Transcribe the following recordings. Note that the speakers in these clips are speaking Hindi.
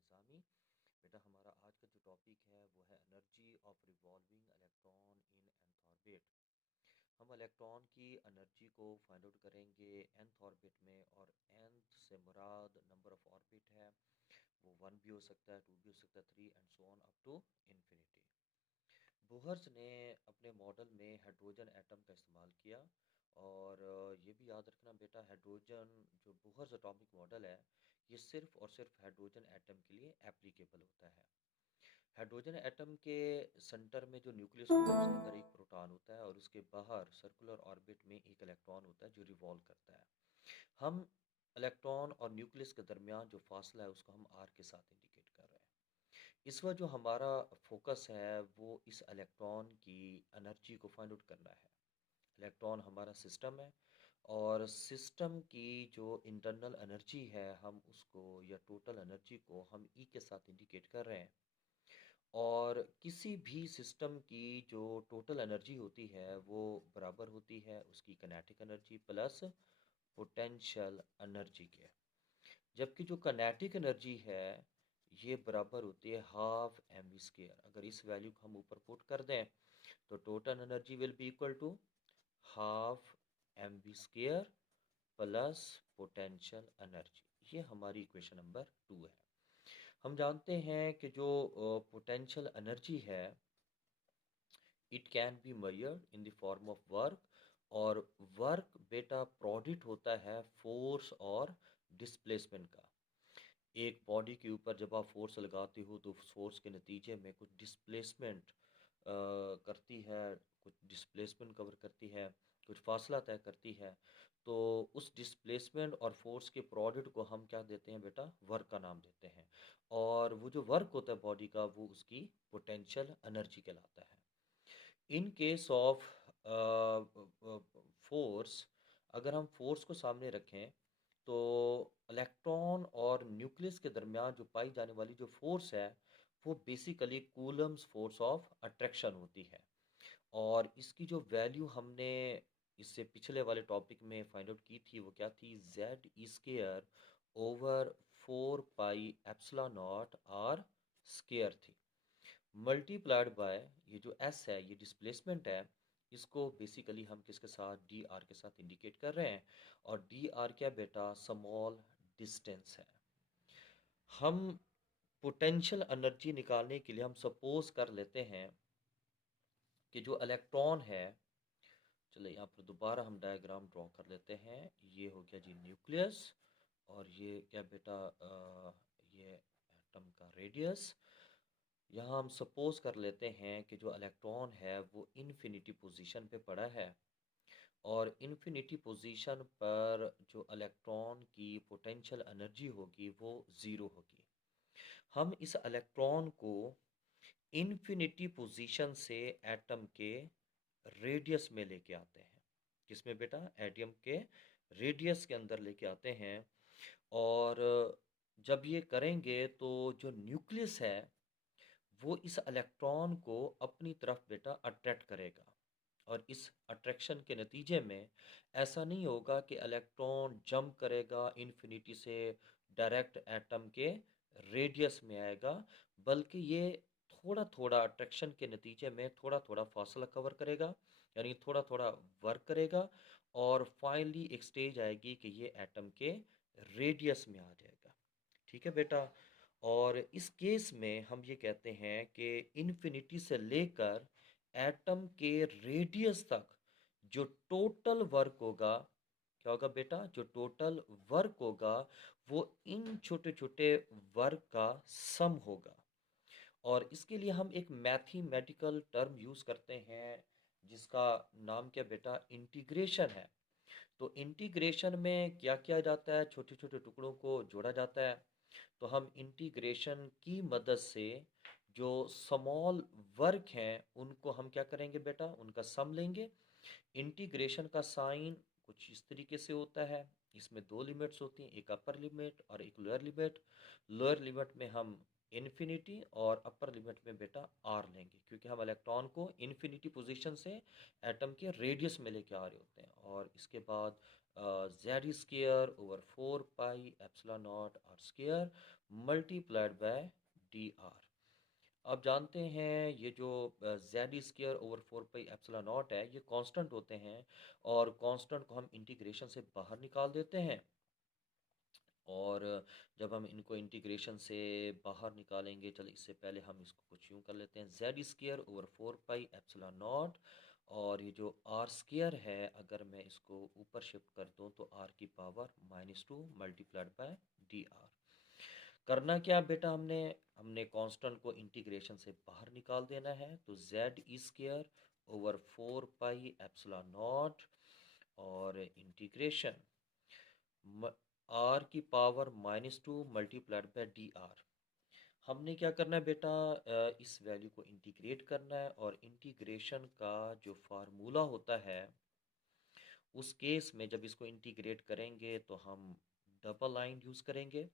निज़ामी। बेटा हमारा आज का जो टॉपिक है वो है energy of revolving electron in nth orbit. हम इलेक्ट्रॉन की एनर्जी को फाइंड आउट करेंगे nth ऑर्बिट में, और nth से मुराद नंबर ऑफ ऑर्बिट है, वो 1 भी हो सकता है, 2 भी हो सकता है, 3 and so on up to infinity. Bohr's ने अपने मॉडल में हाइड्रोजन एटम का इस्तेमाल किया, और ये भी याद रखना बेटा, हाइड्रोजन जो बोहर्स एटॉमिक मॉडल है ये सिर्फ और सिर्फ हाइड्रोजन एटम के लिए एप्लीकेबल होता है। हाइड्रोजन एटम के सेंटर में जो न्यूक्लियस होता है उसके अंदर एक प्रोटॉन होता है, और उसके बाहर सर्कुलर ऑर्बिट में एक इलेक्ट्रॉन होता है जो रिवॉल्व करता है। हम इलेक्ट्रॉन और न्यूक्लियस के दरमियान जो फासला है उसको हम आर के साथ इंडिकेट कर रहे हैं। इस वक्त जो हमारा फोकस है वो इस इलेक्ट्रॉन की एनर्जी को फाइंड आउट करना है। इलेक्ट्रॉन हमारा सिस्टम है, और सिस्टम की जो इंटरनल एनर्जी है हम उसको, या टोटल एनर्जी को हम ई के साथ इंडिकेट कर रहे हैं। और किसी भी सिस्टम की जो टोटल एनर्जी होती है वो बराबर होती है उसकी kinetic energy plus potential energy के। जबकि जो किनेटिक एनर्जी है ये बराबर होती है हाफ एम वी स्केयर। अगर इस वैल्यू को हम ऊपर पुट कर दें तो total energy will be equal to half M V square plus potential energy. ये हमारी इक्वेशन नंबर 2 है। हम जानते हैं कि जो पोटेंशियल एनर्जी है it can be measured in the form of work, और वर्क बेटा प्रोडक्ट होता है फोर्स और डिस्प्लेसमेंट का। एक बॉडी के ऊपर जब आप फोर्स लगाते हो तो फोर्स के नतीजे में कुछ डिस्प्लेसमेंट करती है, कुछ डिस्प्लेसमेंट कवर करती है, कुछ फासला तय करती है। तो उस डिस्प्लेसमेंट और फोर्स के प्रोडक्ट को हम क्या देते हैं बेटा, वर्क का नाम देते हैं। और वो जो वर्क होता है बॉडी का वो उसकी पोटेंशियल एनर्जी कहलाता है। इन केस ऑफ फोर्स, अगर हम फोर्स को सामने रखें तो इलेक्ट्रॉन और न्यूक्लियस के दरमियान जो पाई जाने वाली जो फोर्स है वो basically Coulomb's force of attraction होती है। और इसकी जो वैल्यू हमने इससे पिछले वाले टॉपिक में फाइंड आउट की थी वो क्या थी, Z E square over 4 pi epsilon naught R square थी, मल्टीप्लाइड बाय ये जो एस है ये डिस्प्लेसमेंट है। इसको बेसिकली हम किसके साथ, डी आर के साथ इंडिकेट कर रहे हैं। और डी आर क्या बेटा, स्मॉल डिस्टेंस है। हम पोटेंशियल एनर्जी निकालने के लिए हम सपोज कर लेते हैं कि जो इलेक्ट्रॉन है, चलिए यहाँ पर दोबारा हम डायग्राम ड्रॉ कर लेते हैं। ये हो गया जी न्यूक्लियस, और ये क्या बेटा, ये एटम का रेडियस। यहाँ हम सपोज कर लेते हैं कि जो इलेक्ट्रॉन है वो इन्फिनिटी पोजीशन पे पड़ा है, और इन्फिनिटी पोजीशन पर जो इलेक्ट्रॉन की पोटेंशियल एनर्जी होगी वो ज़ीरो होगी। हम इस इलेक्ट्रॉन को इन्फिनिटी पोजीशन से एटम के रेडियस में लेके आते हैं। किसमें बेटा, एटम के रेडियस के अंदर लेके आते हैं। और जब ये करेंगे तो जो न्यूक्लियस है वो इस इलेक्ट्रॉन को अपनी तरफ बेटा अट्रैक्ट करेगा। और इस अट्रैक्शन के नतीजे में ऐसा नहीं होगा कि इलेक्ट्रॉन जंप करेगा इन्फिनिटी से डायरेक्ट एटम के रेडियस में आएगा, बल्कि ये थोड़ा थोड़ा अट्रैक्शन के नतीजे में थोड़ा थोड़ा फासला कवर करेगा, यानी थोड़ा थोड़ा वर्क करेगा, और फाइनली एक स्टेज आएगी कि ये एटम के रेडियस में आ जाएगा। ठीक है बेटा। और इस केस में हम ये कहते हैं कि इन्फिनिटी से लेकर एटम के रेडियस तक जो टोटल वर्क होगा, क्या होगा बेटा, जो टोटल वर्क होगा वो इन छोटे छोटे वर्क का सम होगा। और इसके लिए हम एक मैथमेटिकल टर्म यूज करते हैं जिसका नाम क्या बेटा, इंटीग्रेशन है। तो इंटीग्रेशन में क्या किया जाता है, छोटे छोटे टुकड़ों को जोड़ा जाता है। तो हम इंटीग्रेशन की मदद से जो स्मॉल वर्क हैं उनको हम क्या करेंगे बेटा, उनका सम लेंगे। इंटीग्रेशन का साइन कुछ इस तरीके से होता है। इसमें दो लिमिट्स होती हैं, एक अपर लिमिट और एक लोअर लिमिट। लोअर लिमिट में हम इन्फिनिटी, और अपर लिमिट में बेटा आर लेंगे, क्योंकि हम इलेक्ट्रॉन को इन्फिनिटी पोजीशन से एटम के रेडियस में लेके आ रहे होते हैं। और इसके बाद Z square over 4 pi epsilon naught R square multiplied by D R. आप जानते हैं ये जो Z square over 4 pi epsilon naught है ये कांस्टेंट होते हैं, और कांस्टेंट को हम इंटीग्रेशन से बाहर निकाल देते हैं। और जब हम इनको इंटीग्रेशन से बाहर निकालेंगे, चलो इससे पहले हम इसको कुछ यूँ कर लेते हैं, Z square over 4 pi epsilon not, और ये जो आर स्क्वायर है अगर मैं इसको ऊपर शिफ्ट कर दूँ तो आर की power -2 multiplied by D are. करना क्या बेटा, हमने हमने कांस्टेंट को इंटीग्रेशन से बाहर निकाल देना है। तो Z square over 4 pi epsilon not और इंटीग्रेशन आर की power -2 multiplied by D are. हमने क्या करना है बेटा, इस वैल्यू को इंटीग्रेट करना है, और इंटीग्रेशन का जो फार्मूला होता है उस केस में जब इसको इंटीग्रेट करेंगे तो हम डबल लाइन यूज़ करेंगे,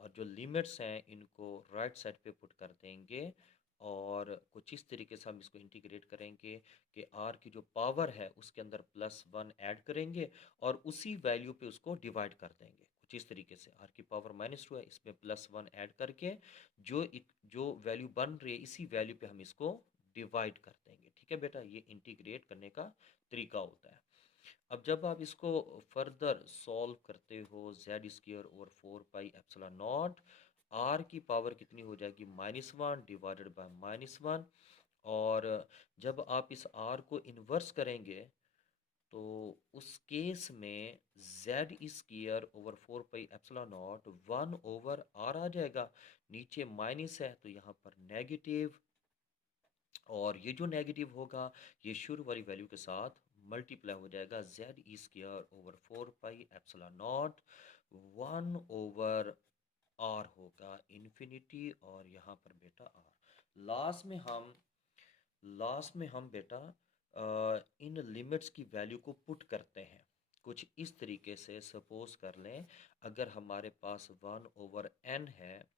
और जो लिमिट्स हैं इनको राइट साइड पे पुट कर देंगे, और कुछ इस तरीके से हम इसको इंटीग्रेट करेंगे कि आर की जो पावर है उसके अंदर +1 ऐड करेंगे और उसी वैल्यू पे उसको डिवाइड कर देंगे। कुछ इस तरीके से आर की पावर -2 है, इसमें +1 ऐड करके जो वैल्यू बन रही है इसी वैल्यू पे हम इसको डिवाइड कर देंगे। ठीक है बेटा, ये इंटीग्रेट करने का तरीका होता है। अब जब आप इसको फर्दर सॉल्व करते हो, Z square over 4 pi epsilon naught, R की पावर कितनी हो जाएगी, -1 डिवाइडेड बाय -1। और जब आप इस आर को इन्वर्स करेंगे तो उस केस में Z square over 4 pi epsilon not 1/r आ जाएगा। नीचे माइनस है तो यहाँ पर नेगेटिव, और ये जो नेगेटिव होगा ये शुरू वाली वैल्यू के साथ मल्टीप्लाई हो जाएगा। Z square over 4 pi epsilon not 1/r होगा इन्फिनिटी, और यहाँ पर बेटा आर। लास्ट में हम लास्ट में हम बेटा इन लिमिट्स की वैल्यू को पुट करते हैं कुछ इस तरीके से। सपोज कर लें अगर हमारे पास 1/n है,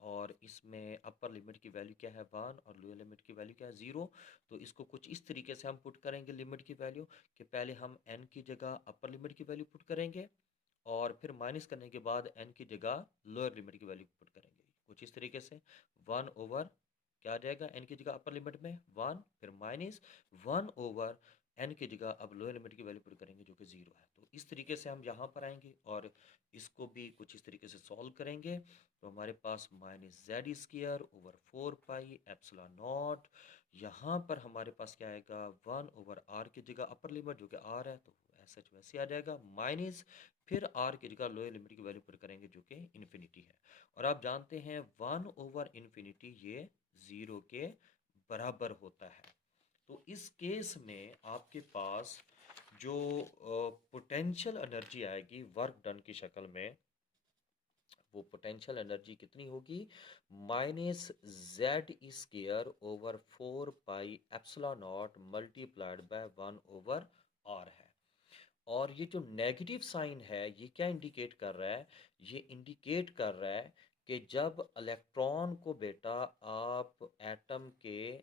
और इसमें अपर लिमिट की वैल्यू क्या है 1 और लोअर लिमिट की वैल्यू क्या है 0, तो इसको कुछ इस तरीके से हम पुट करेंगे लिमिट की वैल्यू, कि पहले हम n की जगह अपर लिमिट की वैल्यू पुट करेंगे, और फिर माइनस करने के बाद n की जगह लोअर लिमिट की वैल्यू पुट करेंगे। कुछ इस तरीके से 1 ओवर क्या आ जाएगा, n की जगह अपर लिमिट में 1, फिर -1/n की जगह अब लोअर लिमिट की वैल्यू पुट करेंगे जो कि 0 है। तो इस तरीके से हम यहाँ पर आएंगे और इसको भी कुछ इस तरीके से सॉल्व करेंगे। तो हमारे पास -Z square over 4 pi epsilon naught, यहाँ पर हमारे पास क्या आएगा 1/r की जगह अपर लिमिट जो कि r है तो ऐसा वैसे आ जाएगा, माइनस फिर r की जगह लोअर लिमिट की वैल्यू पुट करेंगे जो कि इन्फिनिटी है। और आप जानते हैं 1/∞ ये 0 के बराबर होता है। तो इस केस में आपके पास जो पोटेंशियल एनर्जी आएगी वर्क डन की शक्ल में, वो पोटेंशियल एनर्जी कितनी होगी, -Z over 4 pi epsilon naught multiplied by 1/r है। और ये जो नेगेटिव साइन है ये क्या इंडिकेट कर रहा है, ये इंडिकेट कर रहा है कि जब इलेक्ट्रॉन को बेटा आप एटम के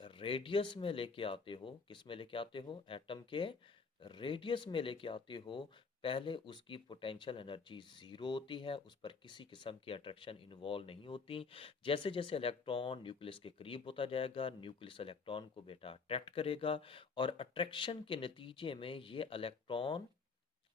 रेडियस में लेके आते हो, किस में लेके आते हो, एटम के रेडियस में लेके आते हो, पहले उसकी पोटेंशियल एनर्जी 0 होती है, उस पर किसी किस्म की अट्रैक्शन इन्वॉल्व नहीं होती। जैसे जैसे इलेक्ट्रॉन न्यूक्लियस के करीब होता जाएगा, न्यूक्लियस इलेक्ट्रॉन को बेटा अट्रैक्ट करेगा, और अट्रैक्शन के नतीजे में ये इलेक्ट्रॉन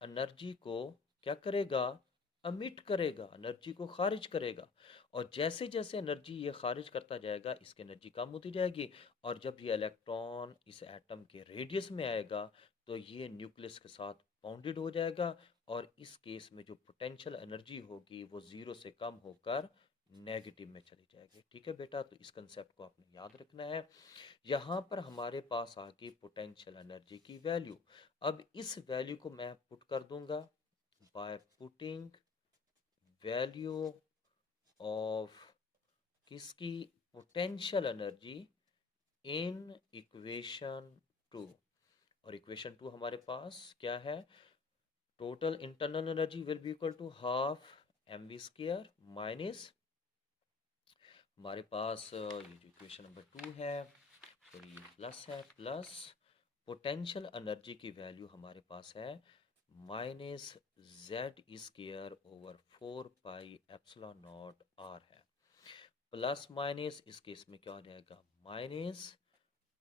एनर्जी को क्या करेगा, अमिट करेगा, एनर्जी को खारिज करेगा। और जैसे जैसे एनर्जी ये खारिज करता जाएगा इसकी एनर्जी कम होती जाएगी, और जब ये इलेक्ट्रॉन इस एटम के रेडियस में आएगा तो ये न्यूक्लियस के साथ बाउंडेड हो जाएगा, और इस केस में जो पोटेंशियल एनर्जी होगी वो 0 से कम होकर नेगेटिव में चली जाएगी। ठीक है बेटा, तो इस कंसेप्ट को आपने याद रखना है। यहाँ पर हमारे पास आ गई पोटेंशियल एनर्जी की वैल्यू। अब इस वैल्यू को मैं पुट कर दूंगा बाय पुटिंग वैल्यू ऑफ किसकी, पोटेंशियल एनर्जी इन इक्वेशन 2। और इक्वेशन 2 हमारे पास क्या है, total internal energy will be equal to half mv² minus हमारे पास ये जो इक्वेशन नंबर 2 है, सॉरी ये प्लस है, प्लस पोटेंशियल एनर्जी की वैल्यू हमारे पास है minus Z square over 4 pi epsilon naught R है। प्लस माइनस इस केस में क्या हो जाएगा, माइनस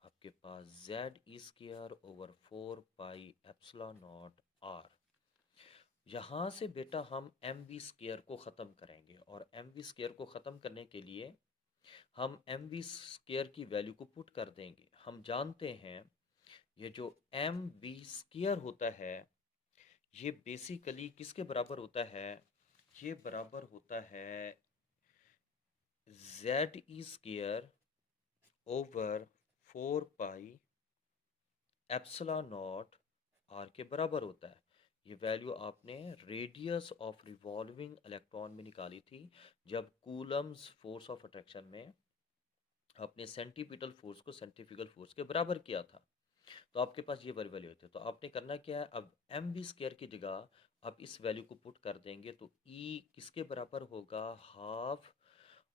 आपके पास Z square over 4 pi epsilon naught R. यहाँ से बेटा हम एम वी स्क्वायर को ख़त्म करेंगे, और एम वी स्क्वायर को ख़त्म करने के लिए हम एम वी स्क्वायर की वैल्यू को पुट कर देंगे। हम जानते हैं ये जो एम वी स्क्वायर होता है ये बेसिकली किसके बराबर होता है, ये बराबर होता है Z square over 4 pi epsilon naught R के बराबर होता है। ये वैल्यू आपने रेडियस ऑफ रिवॉल्विंग इलेक्ट्रॉन में निकाली थी जब कूलम्स फोर्स ऑफ अट्रैक्शन में आपने सेंटीपिटल फोर्स को सेंट्रीफ्यूगल फोर्स के बराबर किया था। तो आपके पास ये वाली वैल्यू होती है। तो आपने करना क्या है, अब एम वी स्क्वायर की जगह आप इस वैल्यू को पुट कर देंगे तो ई किसके बराबर होगा, हाफ,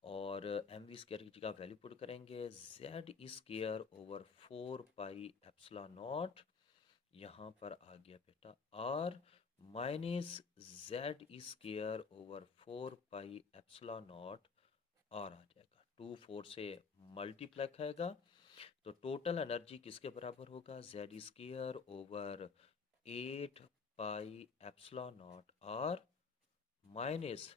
और एम वी स्क्वायर की जगह वैल्यू पुट करेंगे Z square over 4 pi epsilon naught, यहाँ पर आ गया बेटा R, minus Z square over 4 pi epsilon naught R आ जाएगा। 2 4 से मल्टीप्लाई खाएगा तो टोटल एनर्जी किसके बराबर होगा, Z square over 8 pi epsilon naught R minus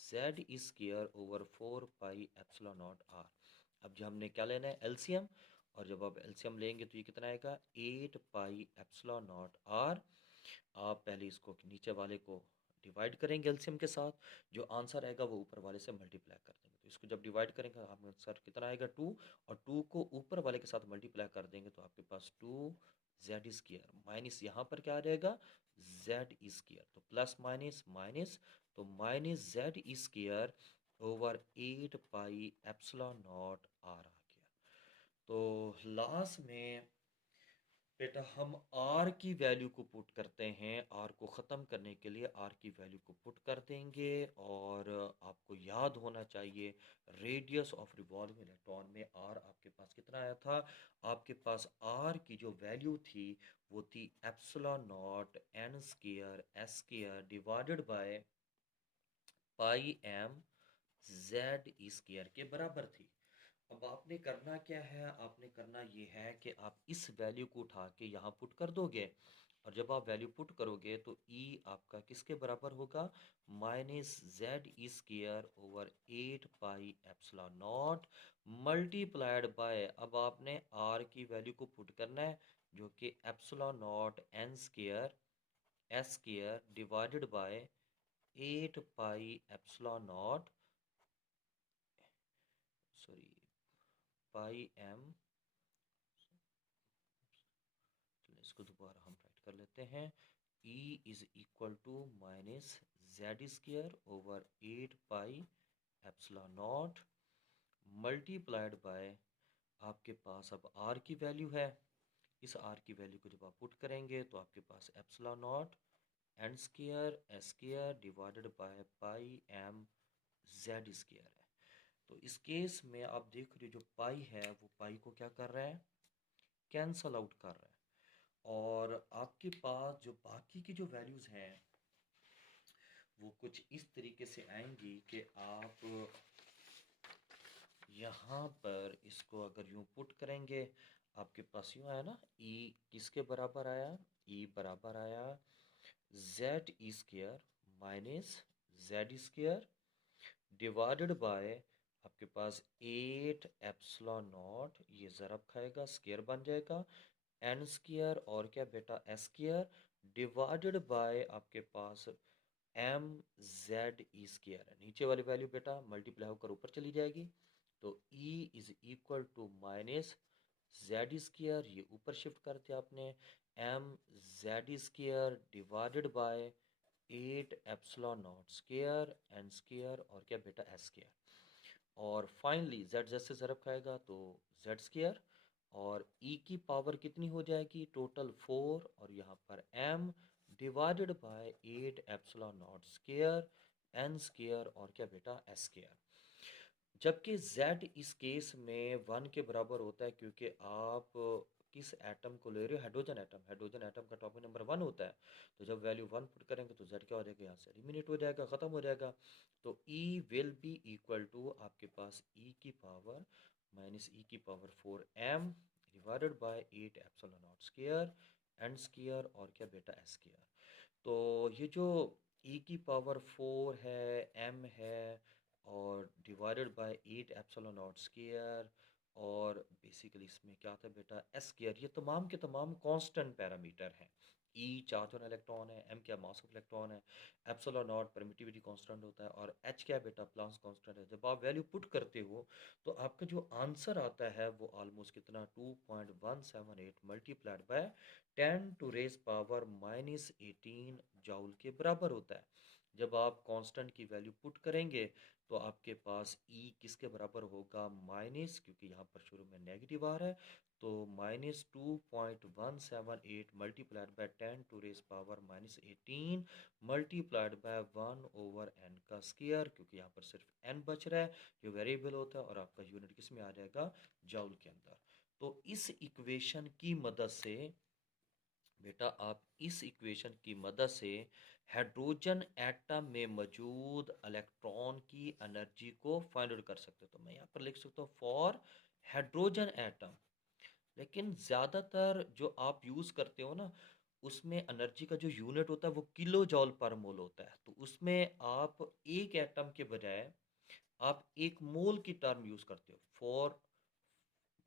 Z square over 4 pi epsilon naught R. अब जो हमने क्या लेना है, एलसीएम, और जब आप एलसीएम लेंगे तो ये कितना आएगा, 8 पाई एप्सिलॉन नॉट आर। आप पहले इसको नीचे वाले को डिवाइड करेंगे एलसीएम के साथ, जो आंसर आएगा वो ऊपर वाले से मल्टीप्लाई कर देंगे। तो इसको जब डिवाइड करेंगे आपका आंसर कितना आएगा, 2, और 2 को ऊपर वाले के साथ मल्टीप्लाई कर देंगे तो आपके पास 2 जेड स्क्वायर माइनस यहाँ पर क्या आ जाएगा, जेड स्क्वायर, तो प्लस माइनस माइनस, तो minus Z square over 8 pi epsilon naught R आ गया। तो लास्ट में बेटा हम r की वैल्यू को पुट करते हैं, r को ख़त्म करने के लिए r की वैल्यू को पुट कर देंगे, और आपको याद होना चाहिए रेडियस ऑफ रिवॉल्विंग इलेक्ट्रॉन में r आपके पास कितना आया था, आपके पास r की जो वैल्यू थी वो थी epsilon naught n square s square divided by pi M Z square के बराबर थी। अब आपने करना क्या है, आपने करना ये है कि आप इस वैल्यू को उठा के यहाँ पुट कर दोगे, और जब आप वैल्यू पुट करोगे तो ई आपका किसके बराबर होगा, minus Z square over 8 pi epsilon naught multiplied bye, अब आपने आर की वैल्यू को पुट करना है जो कि epsilon naught N square S square divided by 8 pi epsilon naught, sorry, pi m, चलिए इसको दोबारा हम राइट कर लेते हैं, E is equal to minus Z square over 8 pi epsilon naught multiplied by, आपके पास अब R की वैल्यू है, इस R की वैल्यू को जब आप पुट करेंगे तो आपके पास epsilon naught N square S square divided by pi M Z square है। तो इस केस में आप देख रहे हो जो पाई है वो पाई को क्या कर रहा है, कैंसल आउट कर रहा है, और आपके पास जो बाकी की जो वैल्यूज़ हैं वो कुछ इस तरीके से आएंगी कि आप यहाँ पर इसको अगर यूँ पुट करेंगे, आपके पास यूँ आया ना, ई किसके बराबर आया, ई बराबर आया Z square minus Z square divided bye आपके पास 8 एप्सिलॉन नॉट, ये ज़रब खाएगा स्क्वायर बन जाएगा, एन स्क्वायर और क्या बेटा एस स्क्वायर डिवाइडेड बाय आपके पास एम जेड स्क्वायर है। नीचे वाली वैल्यू बेटा मल्टीप्लाई होकर ऊपर चली जाएगी, तो E is equal to minus Z square, ये ऊपर शिफ्ट करते आपने, m Z square divided by 8 epsilon naught square n square और क्या बेटा एस स्क्वायर, और फाइनली जेड जेड से ज़रब खाएगा तो जेड स्क्वायर, और ई की पावर कितनी हो जाएगी टोटल 4, और यहाँ पर m divided by 8 epsilon naught square n square और क्या बेटा एस स्क्वायर। जबकि z इस केस में 1 के बराबर होता है क्योंकि आप किस एटम को ले रहे हो? हाइड्रोजन एटम का एटॉमिक नंबर 1 होता है। तो जब वैल्यू 1 पुट करेंगे तो Z क्या हो जाएगा? यहाँ से एलिमिनेट हो जाएगा, ख़त्म हो जाएगा। तो E will be equal to आपके पास E की पावर माइनस E की power 4m divided by 8 epsilon naught square n square और क्या बेटा एस स्क्वायर। तो ये जो E की पावर 4 है, m है और divided by 8 epsilon naught square और बेसिकली इसमें क्या था बेटा एस स्क्वायर, ये तमाम के तमाम कांस्टेंट पैरामीटर हैं। ई चार्ज ऑन इलेक्ट्रॉन है, एम क्या मास ऑफ इलेक्ट्रॉन है, एप्सिलॉन नॉट परमिटिविटी कांस्टेंट होता है और एच क्या बेटा प्लांक्स कांस्टेंट है। जब आप वैल्यू पुट करते हो तो आपका जो आंसर आता है वो ऑलमोस्ट कितना 2.178 multiplied by 10 to raise power minus 18 joule के बराबर होता है। जब आप कांस्टेंट की वैल्यू पुट करेंगे तो आपके पास E किसके बराबर होगा? माइनस, क्योंकि यहाँ पर शुरू में नेगेटिव आ रहा है, तो minus 2.178 multiplied by 10 to raise power minus 18 multiplied by 1/n का स्क्वायर, क्योंकि यहाँ पर सिर्फ n बच रहा है जो वेरिएबल होता है और आपका यूनिट किस में आ जाएगा? जूल के अंदर। तो इस इक्वेशन की मदद से बेटा आप इस इक्वेशन की मदद से हाइड्रोजन एटम में मौजूद इलेक्ट्रॉन की एनर्जी को फाइंड आउट कर सकते हो। तो मैं यहाँ पर लिख सकता हूँ फॉर हाइड्रोजन एटम। लेकिन ज़्यादातर जो आप यूज़ करते हो ना, उसमें एनर्जी का जो यूनिट होता है वो किलो जॉल पर मोल होता है। तो उसमें आप एक एटम के बजाय आप एक मोल की टर्म यूज़ करते हो।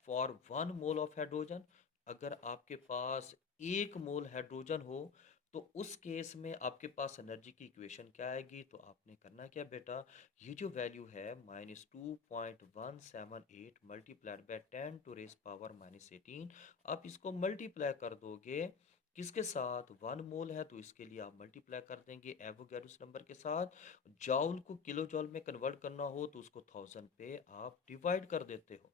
फॉर 1 मोल ऑफ हाइड्रोजन, अगर आपके पास 1 मोल हाइड्रोजन हो तो उस केस में आपके पास एनर्जी की इक्वेशन क्या आएगी? तो आपने करना क्या बेटा, ये जो वैल्यू है -2.178 multiplied by 10 to raise power -18, आप इसको मल्टीप्लाई कर दोगे किसके साथ? 1 मोल है तो इसके लिए आप मल्टीप्लाई कर देंगे एवोगैड्रोस नंबर के साथ। जॉल को किलो जॉल में कन्वर्ट करना हो तो उसको 1000 पे आप डिवाइड कर देते हो।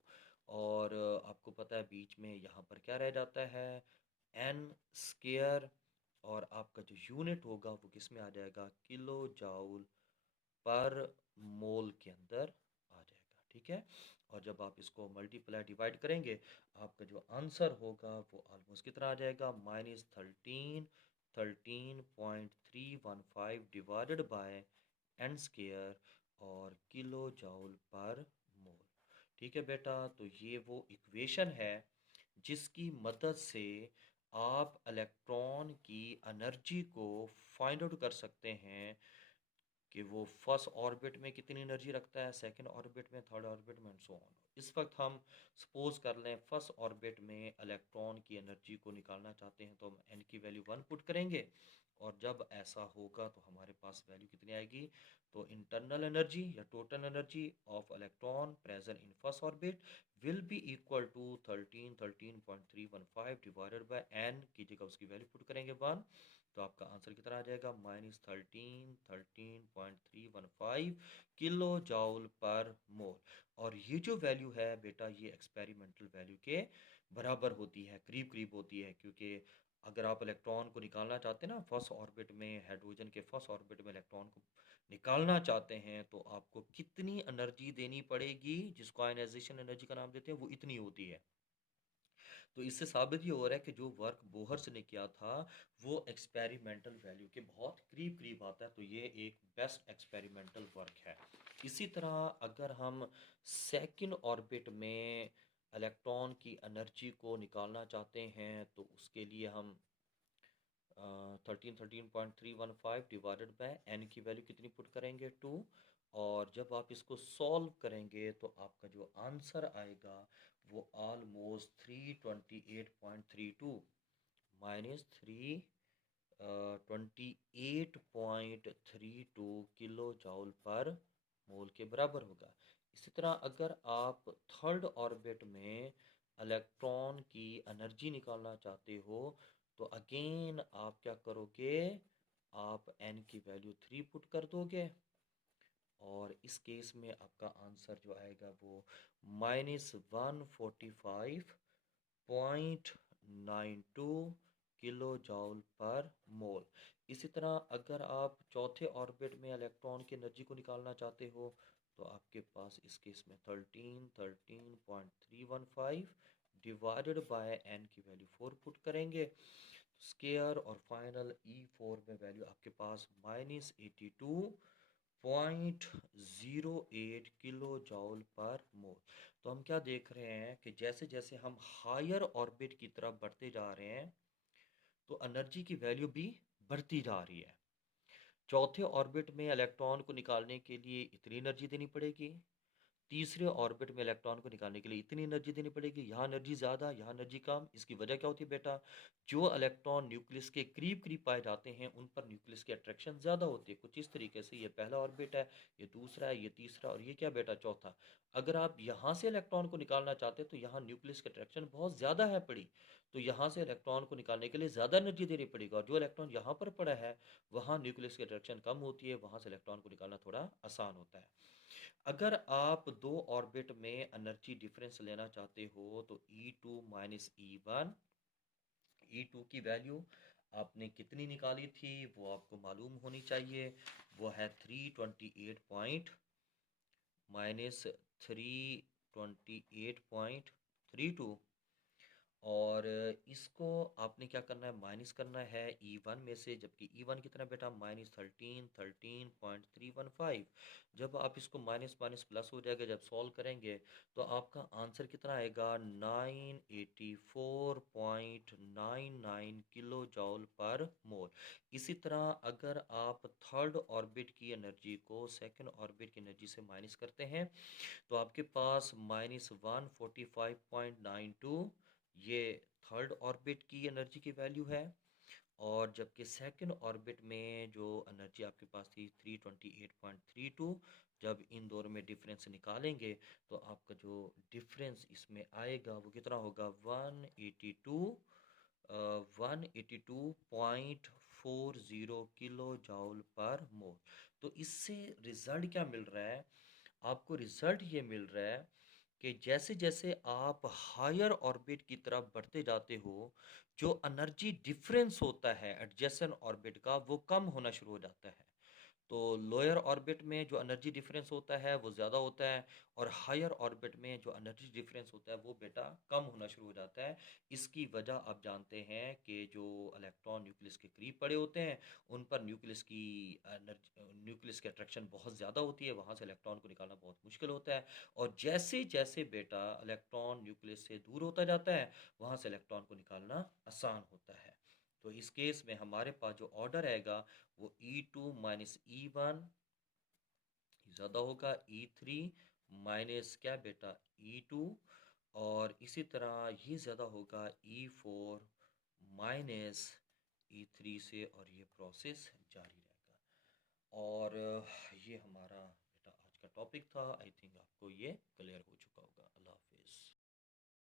और आपको पता है बीच में यहाँ पर क्या रह जाता है? N square. और आपका जो यूनिट होगा वो किस में आ जाएगा? किलो जूल पर मोल के अंदर आ जाएगा। ठीक है। और जब आप इसको मल्टीप्लाई डिवाइड करेंगे आपका जो आंसर होगा वो ऑलमोस्ट कितना आ जाएगा? -13.315 डिवाइडेड बाय एन स्क्वायर और किलो जूल पर मोल। ठीक है बेटा, तो ये वो इक्वेशन है जिसकी मदद से आप इलेक्ट्रॉन की एनर्जी को फाइंड आउट कर सकते हैं कि वो फर्स्ट ऑर्बिट में कितनी एनर्जी रखता है, सेकंड ऑर्बिट में, थर्ड ऑर्बिट में एंड सो ऑन। इस वक्त हम सपोज कर लें फर्स्ट ऑर्बिट में इलेक्ट्रॉन की एनर्जी को निकालना चाहते हैं तो हम एन की वैल्यू 1 पुट करेंगे और जब ऐसा होगा तो हमारे पास वैल्यू कितनी आएगी? तो इंटरनल एनर्जी या total energy of electron present in first orbit will be equal to 13.315 divided by n की जगह उसकी वैल्यू पुट करेंगे 1, तो आपका आंसर कितना आ जाएगा? -13.315 किलो जॉल पर मोल। और ये जो वैल्यू है बेटा ये एक्सपेरिमेंटल वैल्यू के बराबर होती है, करीब करीब होती है, क्योंकि अगर आप इलेक्ट्रॉन को निकालना चाहते हैं ना फर्स्ट ऑर्बिट में, हाइड्रोजन के फर्स्ट ऑर्बिट में इलेक्ट्रॉन को निकालना चाहते हैं तो आपको कितनी एनर्जी देनी पड़ेगी, जिसको आयनाइजेशन एनर्जी का नाम देते हैं, वो इतनी होती है। तो इससे साबित ये हो रहा है कि जो वर्क बोहर्स ने किया था वो एक्सपेरिमेंटल वैल्यू के बहुत करीब करीब आता है। तो ये एक बेस्ट एक्सपेरिमेंटल वर्क है। इसी तरह अगर हम सेकंड ऑर्बिट में इलेक्ट्रॉन की एनर्जी को निकालना चाहते हैं तो उसके लिए हम 13.315 डिवाइडेड बाय एन की वैल्यू कितनी पुट करेंगे? 2। और जब आप इसको सॉल्व करेंगे तो आपका जो आंसर आएगा वो ऑलमोस्ट 328.32 माइनस 328.32 किलो जॉल पर मोल के बराबर होगा। इसी तरह अगर आप थर्ड ऑर्बिट में इलेक्ट्रॉन की एनर्जी निकालना चाहते हो तो अगेन आप क्या करोगे? आप एन की वैल्यू 3 पुट कर दोगे और इस केस में आपका आंसर जो आएगा वो -145.92 किलो जॉल पर मोल। इसी तरह अगर आप चौथे ऑर्बिट में इलेक्ट्रॉन की एनर्जी को निकालना चाहते हो तो आपके पास इस केस में 13.315 डिवाइडेड बाय n की वैल्यू 4 पुट करेंगे, स्केयर और फाइनल E4 में वैल्यू आपके पास -82.08 किलो जॉल पर मोल। तो हम क्या देख रहे हैं कि जैसे जैसे हम हायर ऑर्बिट की तरफ बढ़ते जा रहे हैं तो एनर्जी की वैल्यू भी बढ़ती जा रही है। चौथे ऑर्बिट में इलेक्ट्रॉन को निकालने के लिए इतनी एनर्जी देनी पड़ेगी, तीसरे ऑर्बिट में इलेक्ट्रॉन को निकालने के लिए इतनी एनर्जी देनी पड़ेगी। यहाँ एनर्जी ज़्यादा, यहाँ एनर्जी कम। इसकी वजह क्या होती है बेटा? जो इलेक्ट्रॉन न्यूक्लियस के करीब करीब पाए जाते हैं उन पर न्यूक्लियस की अट्रैक्शन ज़्यादा होती है। कुछ इस तरीके से ये पहला ऑर्बिट है, ये दूसरा है, ये तीसरा और ये क्या बेटा चौथा। अगर आप यहाँ से इलेक्ट्रॉन को निकालना चाहते हैं तो यहाँ न्यूक्लियस की अट्रैक्शन बहुत ज़्यादा है पड़ी, तो यहाँ से इलेक्ट्रॉन को निकालने के लिए ज़्यादा एनर्जी देनी पड़ेगी। और जो इलेक्ट्रॉन यहाँ पर पड़ा है वहाँ न्यूक्लियस की अट्रैक्शन कम होती है, वहाँ से इलेक्ट्रॉन को निकालना थोड़ा आसान होता है। अगर आप दो ऑर्बिट में एनर्जी डिफरेंस लेना चाहते हो तो E2 माइनस E1, E2 की वैल्यू आपने कितनी निकाली थी वो आपको मालूम होनी चाहिए। वो है 328.32, और इसको आपने क्या करना है, माइनस करना है E1 में से, जबकि E1 कितना बेटा -13.315। जब आप इसको माइनस माइनस प्लस हो जाएगा, जब सॉल्व करेंगे तो आपका आंसर कितना आएगा 984.99 किलो जॉल पर मोल। इसी तरह अगर आप थर्ड ऑर्बिट की एनर्जी को सेकंड ऑर्बिट की एनर्जी से माइनस करते हैं तो आपके पास -145.92 ये थर्ड ऑर्बिट की एनर्जी की वैल्यू है। और जबकि सेकंड ऑर्बिट में जो एनर्जी आपके पास थी 328.32, जब इन दोनों में डिफरेंस निकालेंगे तो आपका जो डिफरेंस इसमें आएगा वो कितना होगा 182.40 किलो जॉल पर मोल। तो इससे रिजल्ट क्या मिल रहा है? आपको रिजल्ट ये मिल रहा है कि जैसे जैसे आप हायर ऑर्बिट की तरफ बढ़ते जाते हो जो एनर्जी डिफरेंस होता है एडजेसेंट ऑर्बिट का वो कम होना शुरू हो जाता है। तो लोअर ऑर्बिट में जो एनर्जी डिफरेंस होता है वो ज़्यादा होता है, और हायर ऑर्बिट में जो एनर्जी डिफरेंस होता है वो बेटा कम होना शुरू हो जाता है। इसकी वजह आप जानते हैं कि जो इलेक्ट्रॉन न्यूक्लियस के करीब पड़े होते हैं उन पर न्यूक्लियस की अट्रैक्शन बहुत ज़्यादा होती है, वहाँ से इलेक्ट्रॉन को निकालना बहुत मुश्किल होता है। और जैसे जैसे बेटा इलेक्ट्रॉन न्यूक्लियस से दूर होता जाता है वहाँ से इलेक्ट्रॉन को निकालना आसान होता है। तो इस केस में हमारे पास जो ऑर्डर आएगा वो E2 माइनस E1 ज़्यादा होगा E3 माइनस क्या बेटा E2, और इसी तरह ये ज़्यादा होगा E4 माइनस E3 से, और ये प्रोसेस जारी रहेगा। और ये हमारा बेटा आज का टॉपिक था। आई थिंक आपको ये क्लियर हो चुका होगा।